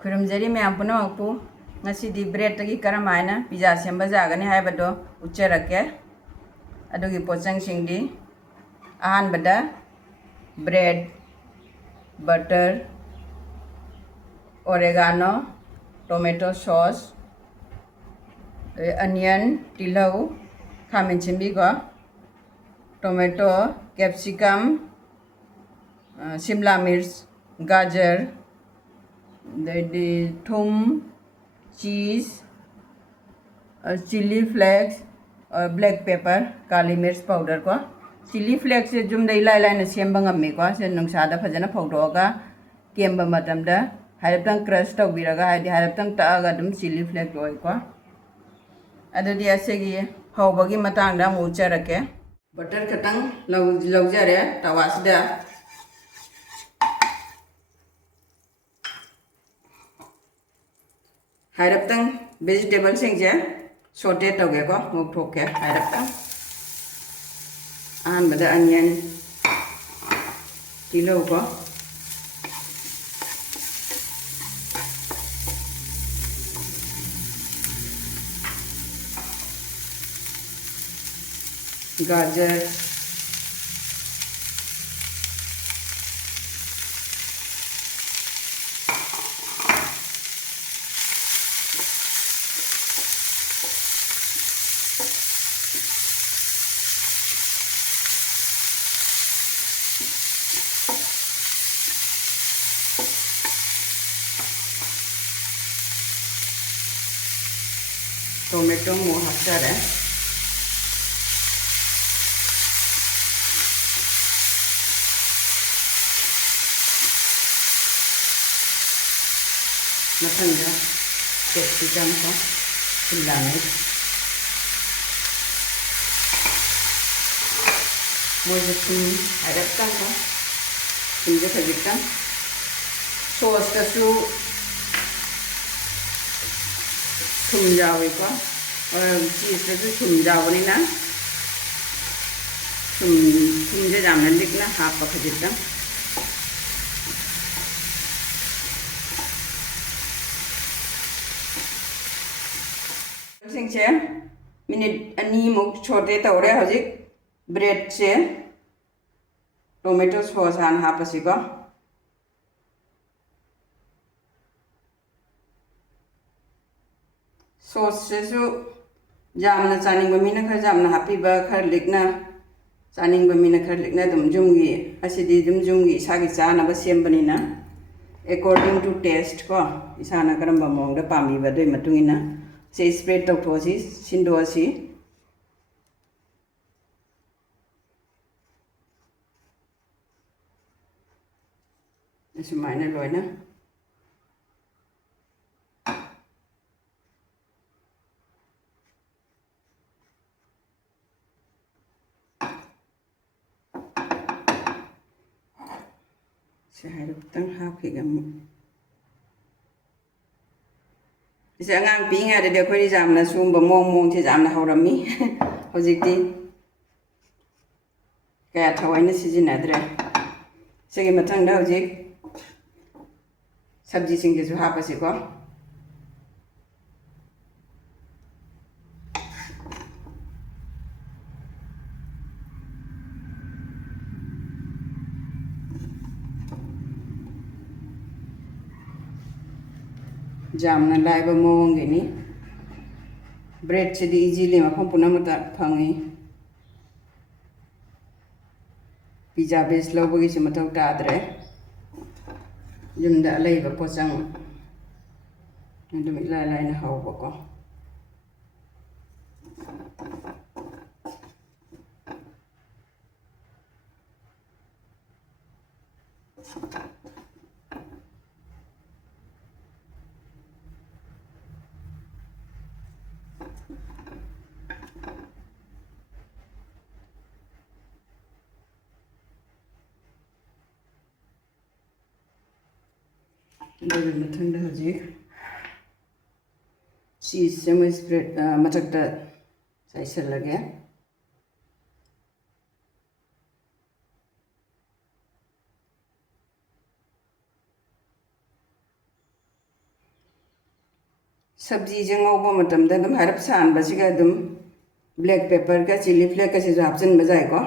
खुरुमजरी ma'am पुनमकपु ngasi bread tagi karamaina pizza semba jagani haibado ucherake adugi pochang singdi ahan bada bread butter oregano tomato sauce onion tilau khamin chimbi go tomato capsicum shimla mirch gajar the thum cheese chili flakes और black pepper काली मिर्च powder को chili flakes से जुम दई लाई लाई न same बंगम को से नुंसादा फजना फौदोगा केम्ब मतमदा हाइरतंग crush तौबिरगा हाइदि हाइरतंग तागा दम chili flake लोय को अदुदि असेगी हौबगी मतांगदा मुचरके बटर खतंग लौजरे तवासदा हाइरतंग vegetable सिंगजे सोटे तौगे को मुक्थोके हाइरतंग अहमद अनियन तिलो को गाजर टोमेटो मो हाक्तारे मथंगा कैप्सिकम को शिमला मिर्च मोजे थुम हाइरतंग को थुमजे खजितंग सॉस तसु थुम जावे को और चीज तसु थुम जावनी ना थुमजे जामने लिखना हाफ खजितंग सिंगचे मिनिट अनि मुक छोटे तौरे हजिक ब्रेड से टोमेटो सॉस हान हापसिको सॉस से जामना चानिंग बमीना खर जामना हापीबा खर लिखना चानिंग बमीना खर लिखना दुम जुमगी असिदि दुम जुमगी इसागी चानाबा सेमबनिना according to taste को इसाना करम्बा मोंगदा पामीबा दोइ मतुंगिना से स्प्रेड तौथोसी सिंदोसी असुमाइना लोइना से हाइरतंग हाफिगम इसे अंगांग पिङादे देखोनि जामना सुंबा मोंग से जामना हौरमी हजिकति कया थवाइना सिजिनाद्रे सेगे मथंगदा हजिक सब्जी सिंगेसु हापसिको जामना लाइबा मोंगेनी ब्रेड से दी इजीली मफम पुनमता फंगी पिज्जा बेस लौबगी से मथौ ताद्रे युमदा लैबा पोचंग अदुम इला लाइना हौबको मथंगदा हजिक चीज से मैं स्प्रेड मथक्ता चाइसलगे सब्जी जे ngौबा matamda dum harap san basiga dum black pepper ka chili flake ka se hapchen bajai ko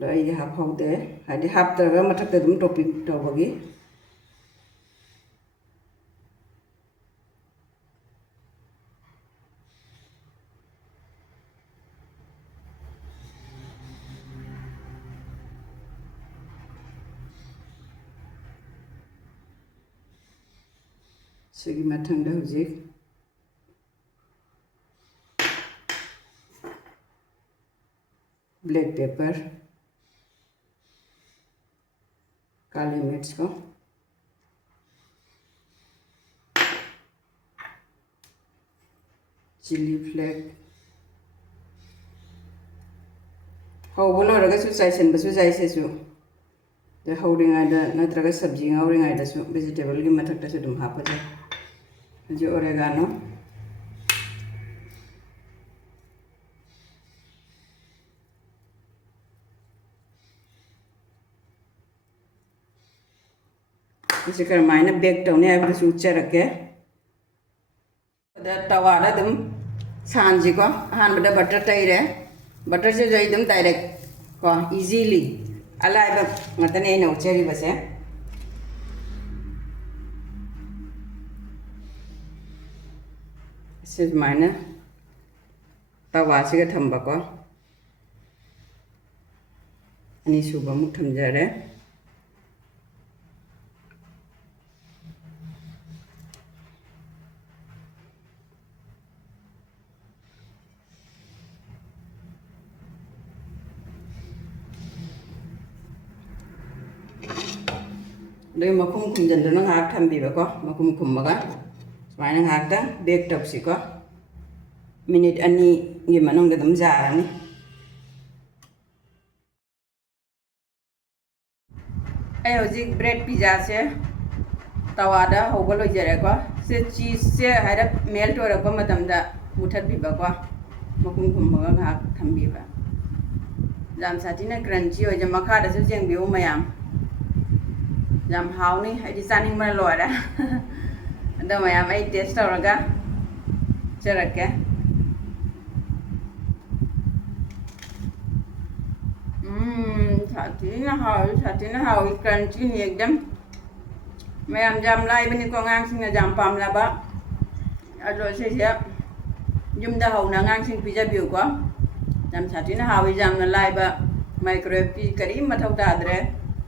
do ai hap haude hadi hap ta mathak ta dum topic to bagi segi mathangda hujik black pepper kali mirch ko chili flake hau bolo raga su sai sen basu sai se su de holding ada natraga sabji ngauring ada su vegetable gi mathak ta su dum hapa ja je oregano इसे कर मायने bake टौने आई बस ऊंचा रखे the तवा दा दम Sanji को हान बड़ा बटर तैरे बटर से जो एकदम डायरेक्ट को इजीली अलाइ ब मतने ने उचेरी बसे इसे मायने तवा से का थंबा को अनि सुबह मुक थंजरे đây mà không cùng dần nó ngạc thầm bị bà có mà không cùng mà cái phải nó ngạc đó bếp tập xí có minute anh đi gì mà nó cái tấm giả này ai ở gì bread pizza से तवा दा होगा लो जरे को से चीज से हर melt हो रहा को मतलब दा मुठत भी बा को mà không mà ngạc thầm bị bà làm sao thì nó crunchy rồi giờ mà khá là sẽ riêng biểu mày am jam hau ni ai designing mana lo ada ada mayam ai taste oraga charake thati na hau crunchy ni ekdam mayam jam lai bani ko ngang sing na jam pam la ba alo se se jum da hau na ngang sing pizza biu ko jam thati na hau jam na lai ba microwave pi kari ma thau ta adre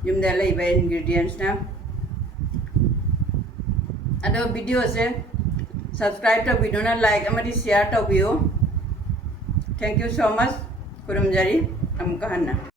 jumda lay by ingredients na ado video se subscribe to video na like amadi share to view thank you so much kurum jari am kahana